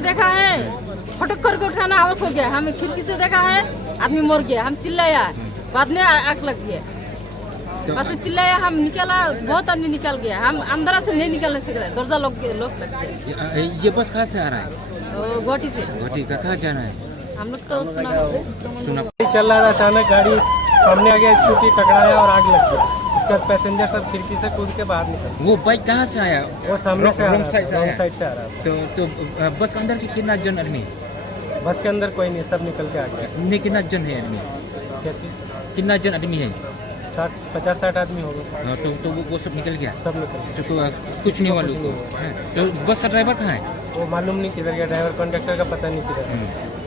से देखा है, फटक करके उठाना आवाज हो गया। हम खिड़की से देखा है, आदमी मर गया। हम चिल्लाया, बाद में आग लग गया। बस चिल्लाया, हम निकला, बहुत आदमी निकल गया। हम अंदर से नहीं निकलने से दर्जा लोग लग गया। ये बस कहाँ से आ रहा है? गोटी से। घोटी का कहाँ जाना है? हम लोग तो सुना चल रहा था, अचानक गाड़ी सामने आ गया, स्कूटी टकराया और आग लग गया। इसका पैसेंजर सब खिड़की से कूद के बाहर निकल। वो बाइक कहाँ से आया? वो सामने से रॉन्ग साइड से आ रहा था। तो बस के अंदर कितना जन आदमी? बस के अंदर कोई नहीं, सब निकल के आ गया। नहीं, कितना जन है आदमी? क्या चीज़? कितना जन आदमी है? 50-60 आदमी होगा। हाँ, तो वो सब निकल गया? सब निकल गया। तो कुछ नहीं हुआ लोग को? तो बस का ड्राइवर कहाँ है? वो मालूम नहीं किधर गया, ड्राइवर कंडक्टर का पता नहीं किधर।